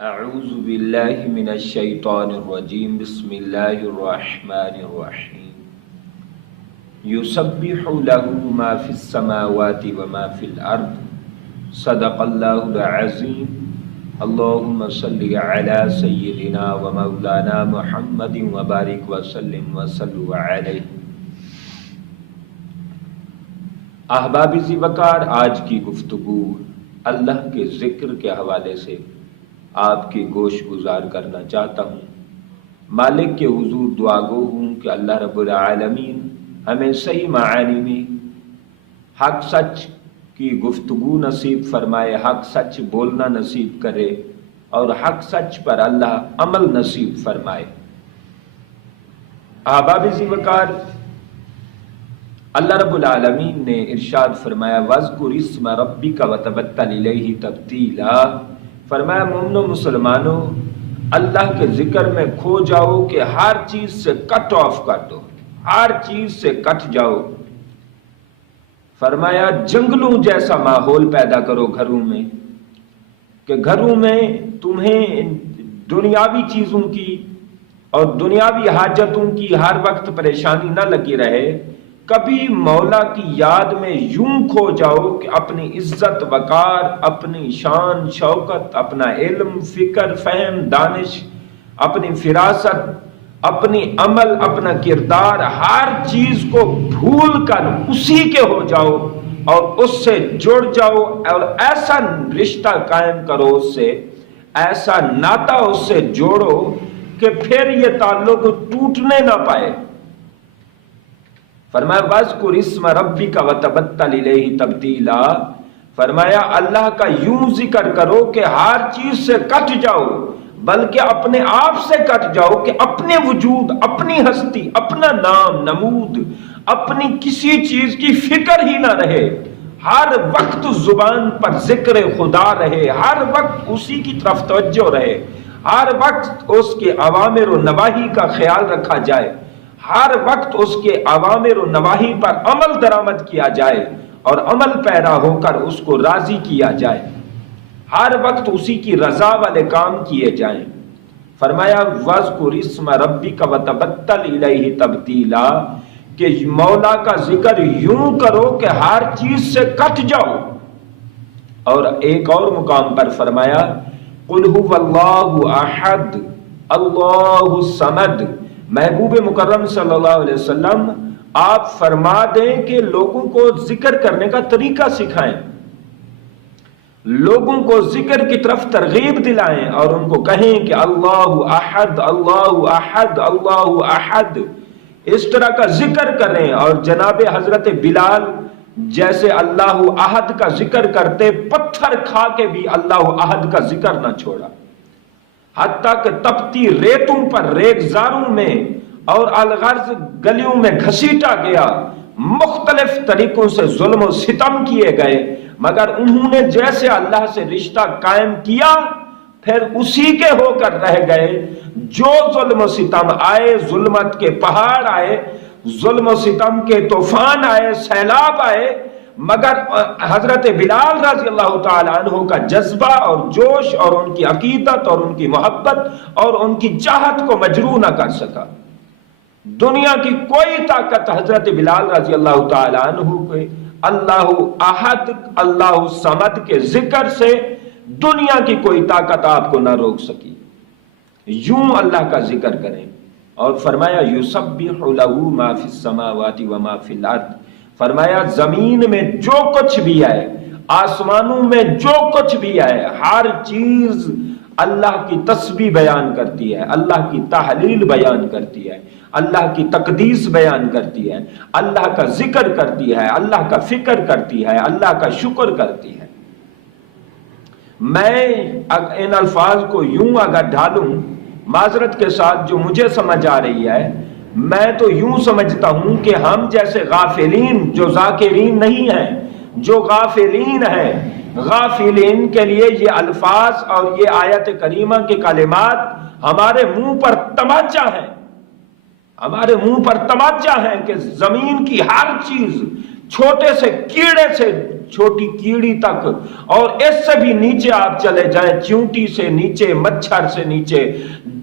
اعوذ باللہ من الشیطان الرجیم بسم اللہ الرحمن الرحیم یسبح له ما فی السماوات وما فی الارض صدق اللہ العظیم اللہم صلی علی سیدنا و مولانا محمد وبارک وسلم وصلوا علیہ۔ احباب ذی وقار، آج کی گفتگو اللہ کے ذکر کے حوالے سے آپ کی گوش گزار کرنا چاہتا ہوں۔ مالک کے حضور دعا گو ہوں کہ اللہ رب العالمین ہمیں صحیح معانی میں حق سچ کی گفتگو نصیب فرمائے، حق سچ بولنا نصیب کرے اور حق سچ پر اللہ عمل نصیب فرمائے۔ احباب ذی وقار، اللہ رب العالمین نے ارشاد فرمایا وَاذْكُرِ اسْمَ رَبِّكَ وَتَبَتَّلْ إِلَيْهِ تَبْتِيلًا۔ فرمایا مومنو مسلمانوں، اللہ کے ذکر میں کھو جاؤ کہ ہر چیز سے کٹ آف کر دو، ہر چیز سے کٹ جاؤ۔ فرمایا جنگلوں جیسا ماحول پیدا کرو گھروں میں، کہ گھروں میں تمہیں دنیاوی چیزوں کی اور دنیاوی حاجتوں کی ہر وقت پریشانی نہ لگی رہے۔ کبھی مولا کی یاد میں یوں کھو جاؤ کہ اپنی عزت وقار، اپنی شان شوکت، اپنا علم فکر فہم دانش، اپنی فراست، اپنی عمل، اپنا کردار، ہر چیز کو بھول کر اسی کے ہو جاؤ اور اس سے جڑ جاؤ اور ایسا رشتہ قائم کرو اس سے، ایسا ناطہ اس سے جوڑو کہ پھر یہ تعلق ٹوٹنے نہ پائے۔ فرمایا وَاذْكُرِ اسْمَ رَبِّكَ وَتَبَتَّلْ إِلَيْهِ تَبْتِيلًا۔ فرمایا اللہ کا یوں ذکر کرو کہ ہر چیز سے کٹ جاؤ، بلکہ اپنے آپ سے کٹ جاؤ کہ اپنے وجود، اپنی ہستی، اپنا نام نمود، اپنی کسی چیز کی فکر ہی نہ رہے، ہر وقت زبان پر ذکر خدا رہے، ہر وقت اسی کی طرف توجہ رہے، ہر وقت اس کے اوامر و نواہی کا خیال رکھا جائے، ہر وقت اس کے اوامر و نواہی پر عمل درآمد کیا جائے اور عمل پیرا ہو کر اس کو راضی کیا جائے، ہر وقت اسی کی رضا والے کام کیے جائیں۔ فرمایا وَاذْكُرِ اسْمَ رَبِّكَ وَتَبَتَّلْ إِلَيْهِ تَبْتِيلًا، کہ مولا کا ذکر یوں کرو کہ ہر چیز سے کٹ جاؤ۔ اور ایک اور مقام پر فرمایا قُلْ هُوَ اللَّهُ أَحَدٌ اللَّهُ الصَّمَدُ۔ محبوب مکرم صلی اللہ علیہ وسلم آپ فرما دیں کہ لوگوں کو ذکر کرنے کا طریقہ سکھائیں، لوگوں کو ذکر کی طرف ترغیب دلائیں اور ان کو کہیں کہ اللہ احد اللہ احد اللہ احد، اس طرح کا ذکر کریں۔ اور جناب حضرت بلال جیسے اللہ احد کا ذکر کرتے، پتھر کھا کے بھی اللہ احد کا ذکر نہ چھوڑا، حتیٰ کہ تپتی ریتوں پر ریگزاروں میں اور الغرض گلیوں میں گھسیٹا گیا، مختلف طریقوں سے ظلم و ستم کیے گئے، مگر انہوں نے جیسے اللہ سے رشتہ قائم کیا پھر اسی کے ہو کر رہ گئے۔ جو ظلم و ستم آئے، ظلمت کے پہاڑ آئے، ظلم و ستم کے طوفان آئے، سیلاب آئے، مگر حضرت بلال رضی اللہ تعالی عنہ کا جذبہ اور جوش اور ان کی عقیدت اور ان کی محبت اور ان کی چاہت کو مجروح نہ کر سکا۔ دنیا کی کوئی طاقت حضرت بلال رضی اللہ تعالی عنہ کے اللہ احد اللہ صمد کے ذکر سے دنیا کی کوئی طاقت آپ کو نہ روک سکی۔ یوں اللہ کا ذکر کریں۔ اور فرمایا یسبح لہ ما فی السماوات وما فی الارض۔ فرمایا زمین میں جو کچھ بھی ہے، آسمانوں میں جو کچھ بھی ہے، ہر چیز اللہ کی تسبیح بیان کرتی ہے، اللہ کی تحلیل بیان کرتی ہے، اللہ کی تقدیس بیان کرتی ہے، اللہ کا ذکر کرتی ہے، اللہ کا فکر کرتی ہے، اللہ کا شکر کرتی ہے۔ میں ان الفاظ کو یوں اگر ڈھالوں معذرت کے ساتھ جو مجھے سمجھ آ رہی ہے، میں تو یوں سمجھتا ہوں کہ ہم جیسے غافلین جو ذاکرین نہیں ہیں، جو غافلین ہیں، غافلین کے لیے یہ الفاظ اور یہ آیت کریمہ کے کلمات ہمارے منہ پر تماچا ہیں، ہمارے منہ پر تماچا ہے کہ زمین کی ہر چیز چھوٹے سے کیڑے سے چھوٹی کیڑی تک، اور اس سے بھی نیچے آپ چلے جائیں، چیونٹی سے نیچے، مچھر سے نیچے،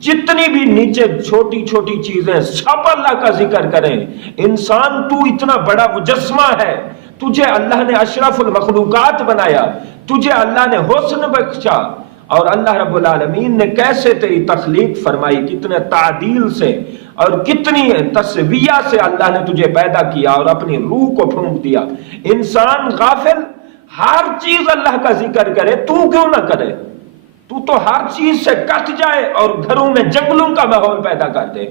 جتنی بھی نیچے چھوٹی چھوٹی چیزیں سب اللہ کا ذکر کریں۔ انسان تو اتنا بڑا مجسمہ ہے، تجھے اللہ نے اشرف المخلوقات بنایا، تجھے اللہ نے حسن بخشا، اور اللہ رب العالمین نے کیسے تیری تخلیق فرمائی، کتنے تعدیل سے اور کتنی تسویہ سے اللہ نے تجھے پیدا کیا اور اپنی روح کو پھونک دیا۔ انسان غافل ہر چیز اللہ کا ذکر کرے، تو کیوں نہ کرے؟ تو ہر چیز سے کٹ جائے اور گھروں میں جنگلوں کا ماحول پیدا کر دے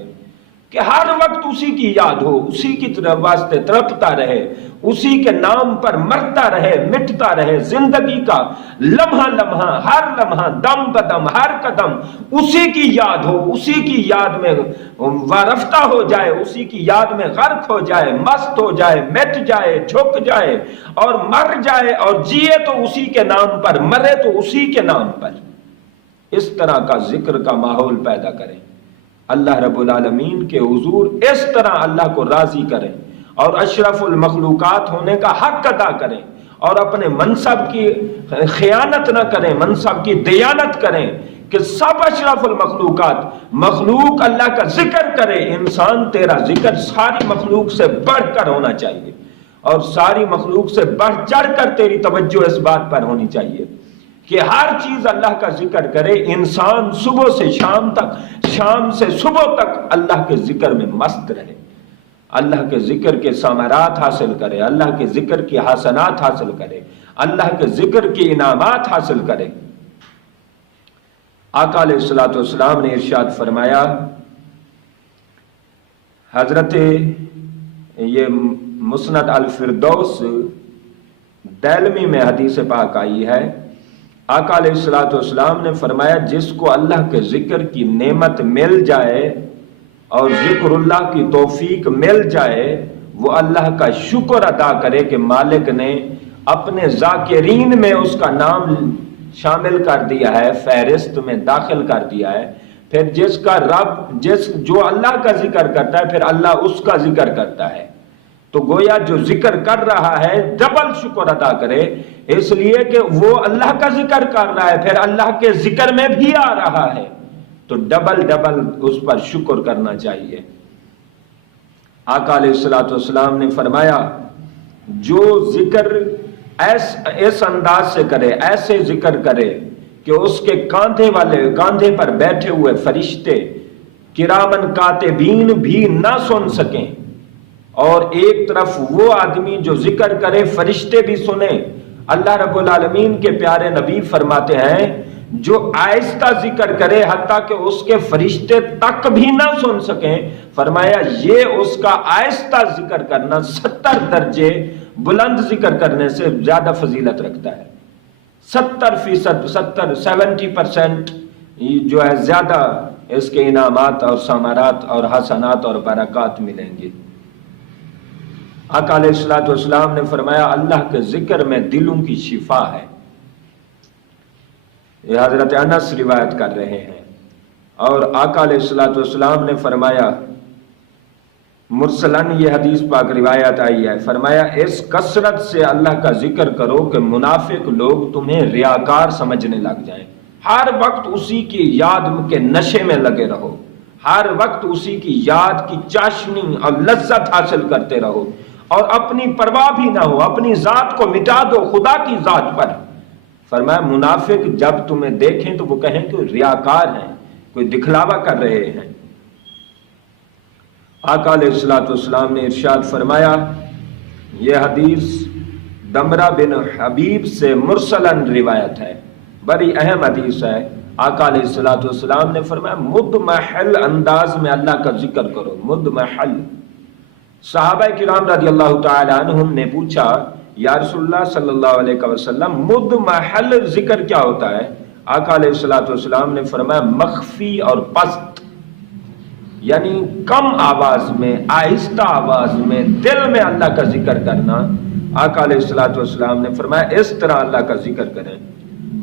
کہ ہر وقت اسی کی یاد ہو، اسی کی واسطے تڑپتا رہے، اسی کے نام پر مرتا رہے، مٹتا رہے، زندگی کا لمحہ لمحہ، ہر لمحہ، دم بدم، ہر قدم اسی کی یاد ہو، اسی کی یاد میں وارفتہ ہو جائے، اسی کی یاد میں غرق ہو جائے، مست ہو جائے، مٹ جائے، جھک جائے اور مر جائے، اور جیے تو اسی کے نام پر، مرے تو اسی کے نام پر۔ اس طرح کا ذکر کا ماحول پیدا کریں، اللہ رب العالمین کے حضور اس طرح اللہ کو راضی کریں اور اشرف المخلوقات ہونے کا حق ادا کریں، اور اپنے منصب کی خیانت نہ کریں، منصب کی دیانت کریں کہ سب اشرف المخلوقات، مخلوق اللہ کا ذکر کرے۔ انسان تیرا ذکر ساری مخلوق سے بڑھ کر ہونا چاہیے، اور ساری مخلوق سے بڑھ چڑھ کر تیری توجہ اس بات پر ہونی چاہیے کہ ہر چیز اللہ کا ذکر کرے۔ انسان صبح سے شام تک، شام سے صبح تک اللہ کے ذکر میں مست رہے، اللہ کے ذکر کے ثمرات حاصل کرے، اللہ کے ذکر کی حسنات حاصل کرے، اللہ کے ذکر کی انعامات حاصل کرے۔ آقا علیہ الصلوۃ والسلام نے ارشاد فرمایا، حضرت یہ مسند الفردوس دیلمی میں حدیث پاک آئی ہے، آقا علیہ الصلوۃ والسلام نے فرمایا جس کو اللہ کے ذکر کی نعمت مل جائے اور ذکر اللہ کی توفیق مل جائے، وہ اللہ کا شکر ادا کرے کہ مالک نے اپنے ذاکرین میں اس کا نام شامل کر دیا ہے، فہرست میں داخل کر دیا ہے۔ پھر جس کا رب جو اللہ کا ذکر کرتا ہے، پھر اللہ اس کا ذکر کرتا ہے، تو گویا جو ذکر کر رہا ہے ڈبل شکر ادا کرے، اس لیے کہ وہ اللہ کا ذکر کر رہا ہے، پھر اللہ کے ذکر میں بھی آ رہا ہے، تو ڈبل ڈبل اس پر شکر کرنا چاہیے۔ آقا علیہ الصلوۃ والسلام نے فرمایا جو ذکر اس انداز سے کرے، ایسے ذکر کرے کہ اس کے کاندھے پر بیٹھے ہوئے فرشتے کرامن کاتبین بھی نہ سن سکیں، اور ایک طرف وہ آدمی جو ذکر کرے فرشتے بھی سنیں۔ اللہ رب العالمین کے پیارے نبی فرماتے ہیں جو آہستہ ذکر کرے حتیٰ کہ اس کے فرشتے تک بھی نہ سن سکیں، فرمایا یہ اس کا آہستہ ذکر کرنا 70 درجے بلند ذکر کرنے سے زیادہ فضیلت رکھتا ہے۔ 70% جو ہے زیادہ اس کے انعامات اور ثمرات اور حسنات اور برکات ملیں گے۔ آقا علیہ الصلوۃ والسلام نے فرمایا اللہ کے ذکر میں دلوں کی شفا ہے۔ یہ حضرت انس روایت کر رہے ہیں، اور آقا علیہ الصلوۃ والسلام نے فرمایا مرسلن، یہ حدیث پاک روایت آئی ہے، فرمایا اس کثرت سے اللہ کا ذکر کرو کہ منافق لوگ تمہیں ریاکار سمجھنے لگ جائیں۔ ہر وقت اسی کی یاد کے نشے میں لگے رہو، ہر وقت اسی کی یاد کی چاشنی اور لذت حاصل کرتے رہو، اور اپنی پرواہ بھی نہ ہو، اپنی ذات کو مٹا دو خدا کی ذات پر۔ فرمایا منافق جب تمہیں دیکھیں تو وہ کہیں کہ ریاکار ہیں، کوئی دکھلاوا کر رہے ہیں۔ آقا علیہ الصلوۃ والسلام نے ارشاد فرمایا، یہ حدیث دمرہ بن حبیب سے مرسلن روایت ہے، بڑی اہم حدیث ہے۔ آقا علیہ الصلوۃ والسلام نے فرمایا مدمحل انداز میں اللہ کا ذکر کرو، مدمحل۔ صحابہ کرام رضی اللہ تعالی عنہم نے پوچھا یا رسول اللہ صلی اللہ علیہ وسلم مدمحل ذکر کیا ہوتا ہے؟ آقا علیہ الصلوۃ والسلام نے فرمایا مخفی اور پست، یعنی کم آواز میں، آہستہ آواز میں، دل میں اللہ کا ذکر کرنا۔ آقا علیہ الصلوۃ والسلام نے فرمایا اس طرح اللہ کا ذکر کریں۔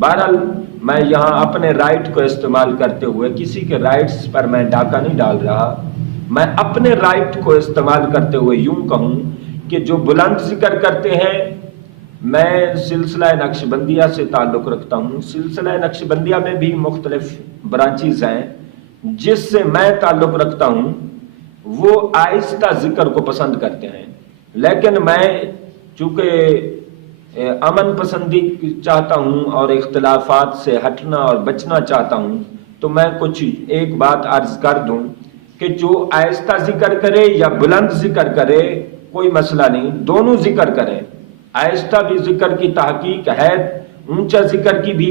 بہرحال میں یہاں اپنے رائٹ کو استعمال کرتے ہوئے کسی کے رائٹس پر میں ڈاکہ نہیں ڈال رہا، میں اپنے رائٹ کو استعمال کرتے ہوئے یوں کہوں کہ جو بلند ذکر کرتے ہیں، میں سلسلہ نقشبندیہ سے تعلق رکھتا ہوں، سلسلہ نقشبندیہ میں بھی مختلف برانچیز ہیں، جس سے میں تعلق رکھتا ہوں وہ آہستہ ذکر کو پسند کرتے ہیں، لیکن میں چونکہ امن پسندی چاہتا ہوں اور اختلافات سے ہٹنا اور بچنا چاہتا ہوں، تو میں کچھ ایک بات عرض کر دوں کہ جو آہستہ ذکر کرے یا بلند ذکر کرے کوئی مسئلہ نہیں، دونوں ذکر کریں۔ آہستہ بھی ذکر کی تحقیق ہے، اونچا ذکر کی بھی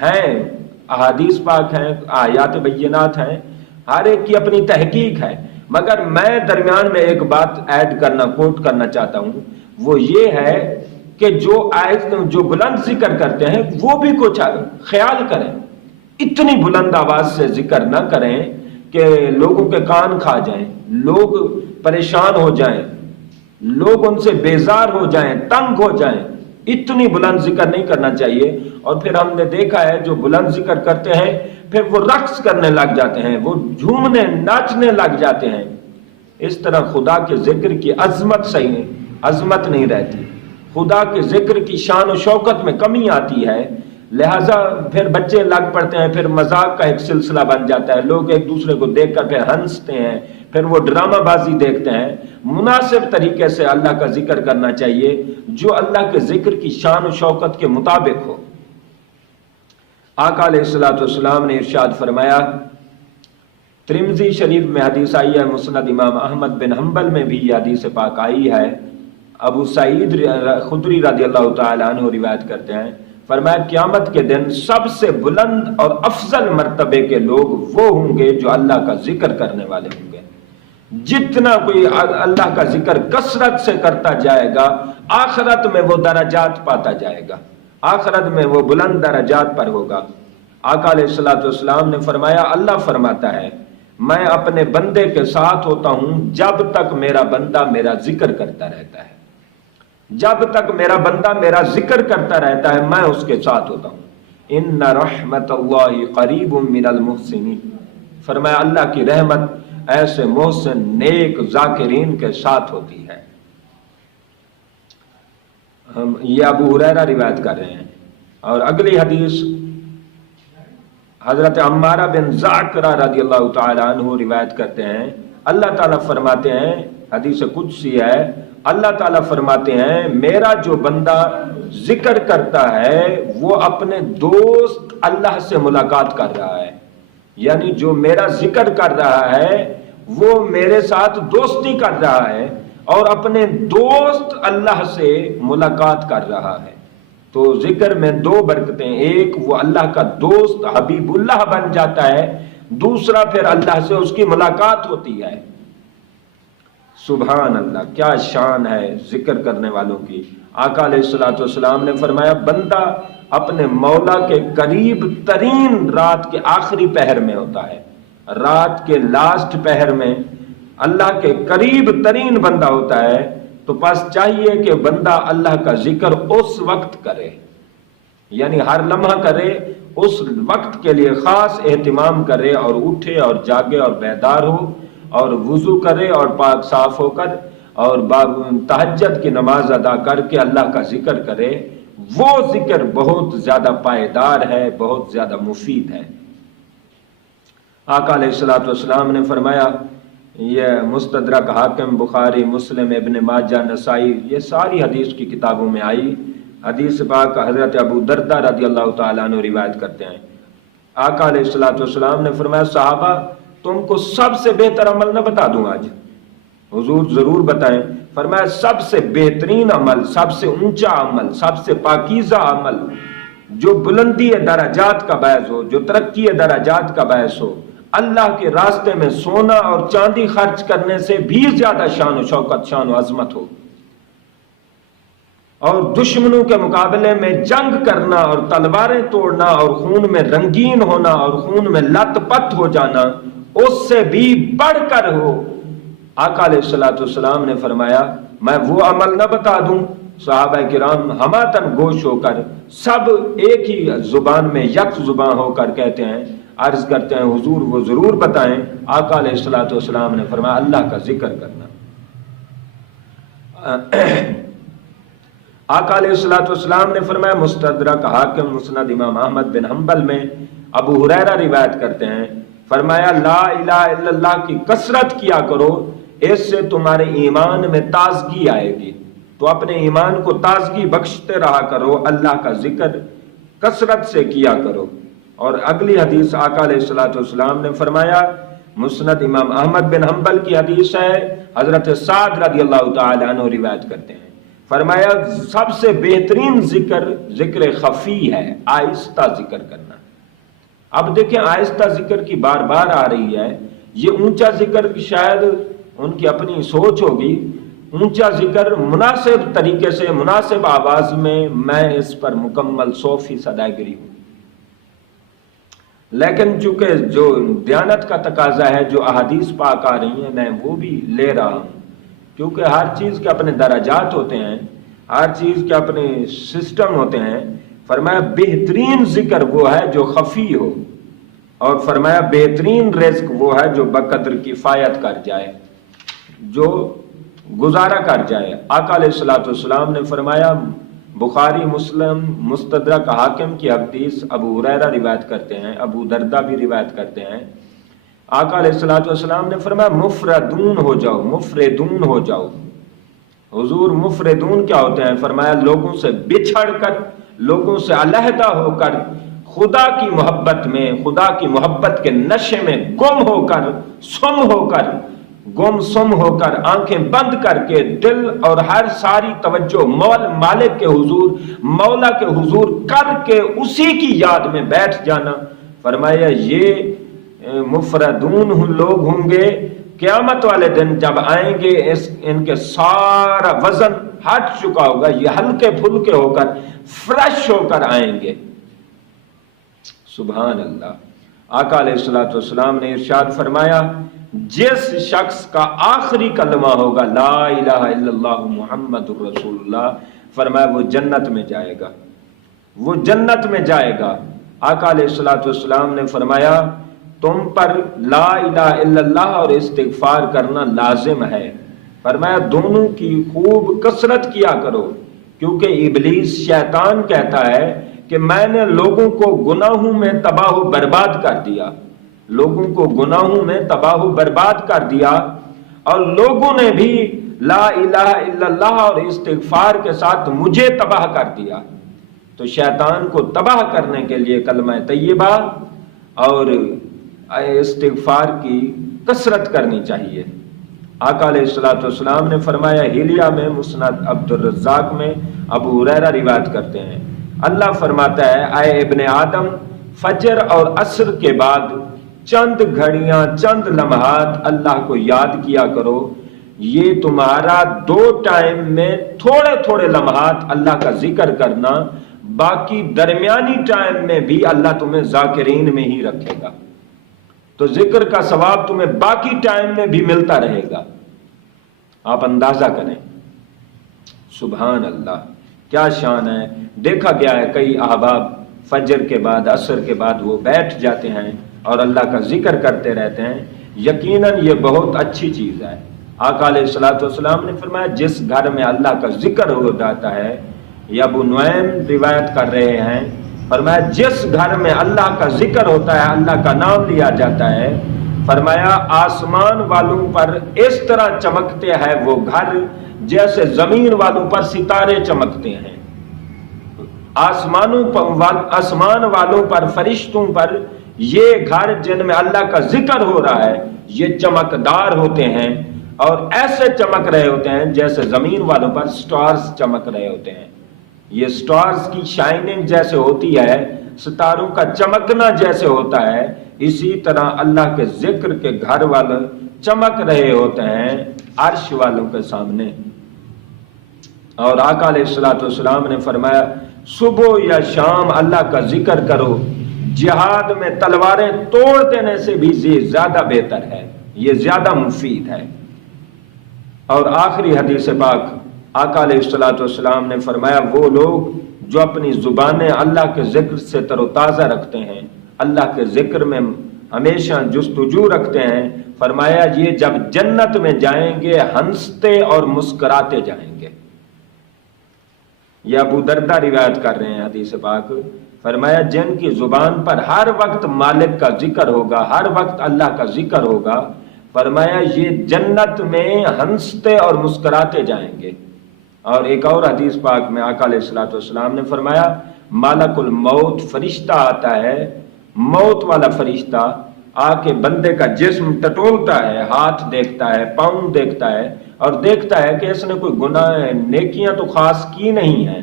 ہیں، احادیث پاک ہیں، آیات بینات ہیں، ہر ایک کی اپنی تحقیق ہے، مگر میں درمیان میں ایک بات ایڈ کرنا، کوٹ کرنا چاہتا ہوں، وہ یہ ہے کہ جو بلند ذکر کرتے ہیں وہ بھی کچھ خیال کریں، اتنی بلند آواز سے ذکر نہ کریں کہ لوگوں کے کان کھا جائیں، لوگ پریشان ہو جائیں، لوگ ان سے بیزار ہو جائیں، تنگ ہو جائیں، اتنی بلند ذکر نہیں کرنا چاہیے۔ اور پھر ہم نے دیکھا ہے جو بلند ذکر کرتے ہیں پھر وہ رقص کرنے لگ جاتے ہیں، وہ جھومنے ناچنے لگ جاتے ہیں، اس طرح خدا کے ذکر کی عظمت نہیں رہتی، خدا کے ذکر کی شان و شوکت میں کمی آتی ہے، لہٰذا پھر بچے لگ پڑتے ہیں، پھر مذاق کا ایک سلسلہ بن جاتا ہے، لوگ ایک دوسرے کو دیکھ کر پھر ہنستے ہیں، پھر وہ ڈرامہ بازی دیکھتے ہیں۔ مناسب طریقے سے اللہ کا ذکر کرنا چاہیے جو اللہ کے ذکر کی شان و شوکت کے مطابق ہو۔ آقا علیہ الصلوۃ والسلام نے ارشاد فرمایا، ترمذی شریف میں حدیث آئی ہے، مسند امام احمد بن حنبل میں بھی یہ حدیث پاک آئی ہے، ابو سعید خدری رضی اللہ تعالی عنہ روایت کرتے ہیں، فرمایا قیامت کے دن سب سے بلند اور افضل مرتبے کے لوگ وہ ہوں گے جو اللہ کا ذکر کرنے والے ہوں گے۔ جتنا کوئی اللہ کا ذکر کثرت سے کرتا جائے گا، آخرت میں وہ درجات پاتا جائے گا، آخرت میں وہ بلند درجات پر ہوگا۔ آقا علیہ الصلوۃ والسلام نے فرمایا، اللہ فرماتا ہے میں اپنے بندے کے ساتھ ہوتا ہوں جب تک میرا بندہ میرا ذکر کرتا رہتا ہے، جب تک میرا بندہ میرا ذکر کرتا رہتا ہے میں اس کے ساتھ ہوتا ہوں۔ ان رحمت اللہ قریب من المحسنین، فرمایا اللہ کی رحمت ایسے محسن نیک ذاکرین کے ساتھ ہوتی ہے۔ یہ ابو ہریرہ روایت کر رہے ہیں۔ اور اگلی حدیث حضرت عمارہ بن ذاکرہ رضی اللہ تعالی عنہ روایت کرتے ہیں، اللہ تعالیٰ فرماتے ہیں، حدیث قدسی ہے، اللہ تعالیٰ فرماتے ہیں میرا جو بندہ ذکر کرتا ہے وہ اپنے دوست اللہ سے ملاقات کر رہا ہے، یعنی جو میرا ذکر کر رہا ہے وہ میرے ساتھ دوستی کر رہا ہے اور اپنے دوست اللہ سے ملاقات کر رہا ہے۔ تو ذکر میں دو برکتیں، ایک وہ اللہ کا دوست حبیب اللہ بن جاتا ہے، دوسرا پھر اللہ سے اس کی ملاقات ہوتی ہے۔ سبحان اللہ، کیا شان ہے ذکر کرنے والوں کی۔ آقا علیہ الصلوۃ والسلام نے فرمایا بندہ اپنے مولا کے قریب ترین رات کے آخری پہر میں ہوتا ہے، رات کے لاسٹ پہر میں اللہ کے قریب ترین بندہ ہوتا ہے، تو پس چاہیے کہ بندہ اللہ کا ذکر اس وقت کرے، یعنی ہر لمحہ کرے، اس وقت کے لیے خاص اہتمام کرے اور اٹھے اور جاگے اور بیدار ہو اور وضو کرے اور پاک صاف ہو کر اور تہجد کی نماز ادا کر کے اللہ کا ذکر کرے۔ وہ ذکر بہت زیادہ پائیدار ہے، بہت زیادہ مفید ہے۔ آقا علیہ الصلوۃ والسلام نے فرمایا، یہ مستدرک حاکم، بخاری، مسلم، ابن ماجہ، نسائی، یہ ساری حدیث کی کتابوں میں آئی حدیث پاک حضرت ابو دردہ رضی اللہ تعالیٰ عنہ روایت کرتے ہیں۔ آقا علیہ الصلوۃ والسلام نے فرمایا صحابہ تم کو سب سے بہتر عمل نہ بتا دوں آج؟ حضور ضرور بتائیں۔ فرمایا سب سے بہترین عمل، سب سے اونچا عمل، سب سے پاکیزہ عمل، جو بلندی درجات کا باعث ہو، جو ترقی درجات کا باعث ہو، اللہ کے راستے میں سونا اور چاندی خرچ کرنے سے بھی زیادہ شان و شوکت، شان و عظمت ہو، اور دشمنوں کے مقابلے میں جنگ کرنا اور تلواریں توڑنا اور خون میں رنگین ہونا اور خون میں لت پت ہو جانا اس سے بھی بڑھ کر ہو۔ آقا علیہ الصلوۃ والسلام نے فرمایا میں وہ عمل نہ بتا دوں؟ صحابہ کرام ہماتن گوش ہو کر سب ایک ہی زبان میں یک زبان ہو کر کہتے ہیں، عرض کرتے ہیں حضور وہ ضرور بتائیں۔ آقا علیہ الصلوۃ والسلام نے فرمایا اللہ کا ذکر کرنا۔ آقا علیہ الصلوۃ والسلام نے فرمایا، مستدرک حاکم مسند امام احمد بن حنبل میں ابو ہریرہ روایت کرتے ہیں، فرمایا لا الہ الا اللہ کی کثرت کیا کرو، اس سے تمہارے ایمان میں تازگی آئے گی، تو اپنے ایمان کو تازگی بخشتے رہا کرو، اللہ کا ذکر کثرت سے کیا کرو۔ اور اگلی حدیث آقا علیہ الصلوۃ والسلام نے فرمایا، مسند امام احمد بن حنبل کی حدیث ہے، حضرت سعد رضی اللہ تعالی عنہ روایت کرتے ہیں، فرمایا سب سے بہترین ذکر خفی ہے، آہستہ ذکر کرنا۔ اب دیکھیں آہستہ ذکر کی بار بار آ رہی ہے، یہ اونچا ذکر شاید ان کی اپنی سوچ ہوگی، اونچا ذکر مناسب طریقے سے مناسب آواز میں اس پر مکمل 100% ایگری ہوں، لیکن چونکہ جو دیانت کا تقاضا ہے، جو احادیث پاک آ رہی ہیں میں وہ بھی لے رہا ہوں، کیونکہ ہر چیز کے اپنے درجات ہوتے ہیں، ہر چیز کے اپنے سسٹم ہوتے ہیں۔ فرمایا بہترین ذکر وہ ہے جو خفی ہو، اور فرمایا بہترین رزق وہ ہے جو بقدر کفایت کر جائے، جو گزارا کر جائے۔ آقا علیہ الصلوۃ والسلام نے فرمایا، بخاری مسلم مستدرک حاکم کی حدیث ابو ہریرہ روایت کرتے ہیں، ابو دردہ بھی روایت کرتے ہیں، آقا علیہ الصلوۃ والسلام نے فرمایا مفردون ہو جاؤ، مفردون ہو جاؤ۔ حضور مفردون کیا ہوتے ہیں؟ فرمایا لوگوں سے بچھڑ کر، لوگوں سے علیحدہ ہو کر، خدا کی محبت میں، خدا کی محبت کے نشے میں گم ہو کر، سم ہو کر، آنکھیں بند کر کے دل اور ہر ساری توجہ مالک کے حضور، مولا کے حضور کر کے اسی کی یاد میں بیٹھ جانا۔ فرمایا یہ مفردون لوگ ہوں گے قیامت والے دن جب آئیں گے، ان کے سارا وزن ہٹ چکا ہوگا، یہ ہلکے پھلکے ہو کر فریش ہو کر آئیں گے۔ سبحان اللہ۔ آقا علیہ الصلوۃ والسلام نے ارشاد فرمایا، جس شخص کا آخری کلمہ ہوگا لا الہ الا اللہ محمد الرسول اللہ، فرمایا وہ جنت میں جائے گا، وہ جنت میں جائے گا۔ آقا علیہ الصلوۃ والسلام نے فرمایا تم پر لا الہ الا اللہ اور استغفار کرنا لازم ہے، فرمایا دونوں کی خوب کثرت کیا کرو، کیونکہ ابلیس شیطان کہتا ہے کہ میں نے لوگوں کو گناہوں میں تباہ و برباد کر دیا، لوگوں کو گناہوں میں تباہ و برباد کر دیا، اور لوگوں نے بھی لا الہ الا اللہ اور استغفار کے ساتھ مجھے تباہ کر دیا۔ تو شیطان کو تباہ کرنے کے لیے کلمہ طیبہ اور استغفار کی کثرت کرنی چاہیے۔ آقا علیہ الصلوۃ والسلام نے فرمایا، ہلیہ میں مسند عبد الرزاق میں ابو ہریرہ روایت کرتے ہیں، اللہ فرماتا ہے اے ابن آدم، فجر اور عصر کے بعد چند گھڑیاں، چند لمحات اللہ کو یاد کیا کرو، یہ تمہارا 2 ٹائم میں تھوڑے تھوڑے لمحات اللہ کا ذکر کرنا، باقی درمیانی ٹائم میں بھی اللہ تمہیں ذاکرین میں ہی رکھے گا، تو ذکر کا ثواب تمہیں باقی ٹائم میں بھی ملتا رہے گا۔ آپ اندازہ کریں، سبحان اللہ، کیا شان ہے۔ دیکھا گیا ہے کئی احباب فجر کے بعد، عصر کے بعد وہ بیٹھ جاتے ہیں اور اللہ کا ذکر کرتے رہتے ہیں، یقیناً یہ بہت اچھی چیز ہے۔ آقا علیہ الصلوۃ والسلام نے فرمایا جس گھر میں اللہ کا ذکر ہو جاتا ہے، یہ ابو نعیم روایت کر رہے ہیں، فرمایا جس گھر میں اللہ کا ذکر ہوتا ہے، اللہ کا نام لیا جاتا ہے، فرمایا آسمان والوں پر اس طرح چمکتے ہیں وہ گھر جیسے زمین والوں پر ستارے چمکتے ہیں۔ آسمان والوں پر، فرشتوں پر یہ گھر جن میں اللہ کا ذکر ہو رہا ہے یہ چمکدار ہوتے ہیں، اور ایسے چمک رہے ہوتے ہیں جیسے زمین والوں پر سٹارز چمک رہے ہوتے ہیں۔ یہ سٹارز کی شائننگ جیسے ہوتی ہے، ستاروں کا چمکنا جیسے ہوتا ہے، اسی طرح اللہ کے ذکر کے گھر والے چمک رہے ہوتے ہیں عرش والوں کے سامنے۔ اور آقا علیہ الصلوۃ والسلام نے فرمایا صبح یا شام اللہ کا ذکر کرو، جہاد میں تلواریں توڑ دینے سے بھی زیادہ بہتر ہے، یہ زیادہ مفید ہے۔ اور آخری حدیث پاک آقا علیہ الصلوۃ والسلام نے فرمایا وہ لوگ جو اپنی زبانیں اللہ کے ذکر سے تر و تازہ رکھتے ہیں، اللہ کے ذکر میں ہمیشہ جستجو رکھتے ہیں، فرمایا یہ جب جنت میں جائیں گے ہنستے اور مسکراتے جائیں گے. یہ ابو دردہ روایت کر رہے ہیں حدیث پاک. فرمایا جن کی زبان پر ہر وقت مالک کا ذکر ہوگا، ہر وقت اللہ کا ذکر ہوگا، فرمایا یہ جنت میں ہنستے اور مسکراتے جائیں گے. اور ایک اور حدیث پاک میں آقا علیہ الصلوۃ والسلام نے فرمایا ملک الموت فرشتہ آتا ہے، موت والا فرشتہ آ کے بندے کا جسم ٹٹولتا ہے، ہاتھ دیکھتا ہے، پاؤں دیکھتا ہے اور دیکھتا ہے کہ اس نے کوئی گناہ نیکیاں تو خاص کی نہیں ہیں،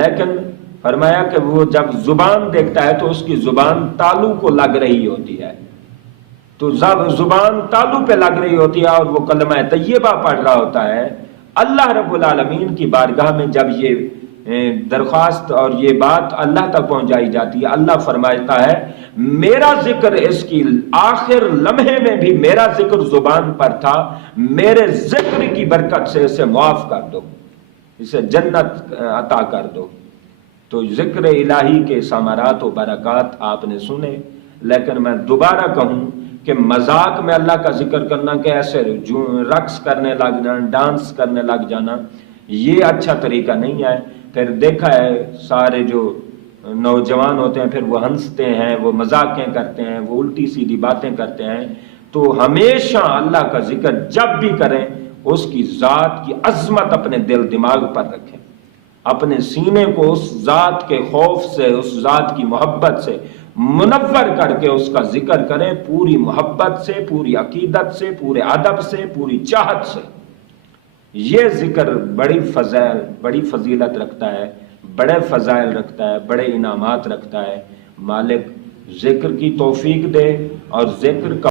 لیکن فرمایا کہ وہ جب زبان دیکھتا ہے تو اس کی زبان تالو کو لگ رہی ہوتی ہے، تو جب زبان تالو پہ لگ رہی ہوتی ہے اور وہ کلمہ طیبہ پڑھ رہا ہوتا ہے، اللہ رب العالمین کی بارگاہ میں جب یہ درخواست اور یہ بات اللہ تک پہنچائی جاتی ہے، اللہ فرماتا ہے میرا ذکر اس کی آخر لمحے میں بھی میرا ذکر زبان پر تھا، میرے ذکر کی برکت سے اسے معاف کر دو، اسے جنت عطا کر دو. تو ذکر الہی کے ثمرات و برکات آپ نے سنے، لیکن میں دوبارہ کہوں کہ مذاق میں اللہ کا ذکر کرنا کہ ایسے رقص کرنے لگ جانا، ڈانس کرنے لگ جانا، یہ اچھا طریقہ نہیں ہے. پھر دیکھا ہے سارے جو نوجوان ہوتے ہیں پھر وہ ہنستے ہیں، وہ مذاقیں کرتے ہیں، وہ الٹی سیدھی باتیں کرتے ہیں. تو ہمیشہ اللہ کا ذکر جب بھی کریں اس کی ذات کی عظمت اپنے دل دماغ پر رکھیں، اپنے سینے کو اس ذات کے خوف سے، اس ذات کی محبت سے منور کر کے اس کا ذکر کریں، پوری محبت سے، پوری عقیدت سے، پورے ادب سے، پوری چاہت سے. یہ ذکر بڑی فضیلت رکھتا ہے، بڑے فضائل رکھتا ہے، بڑے انعامات رکھتا ہے. مالک ذکر کی توفیق دے اور ذکر کا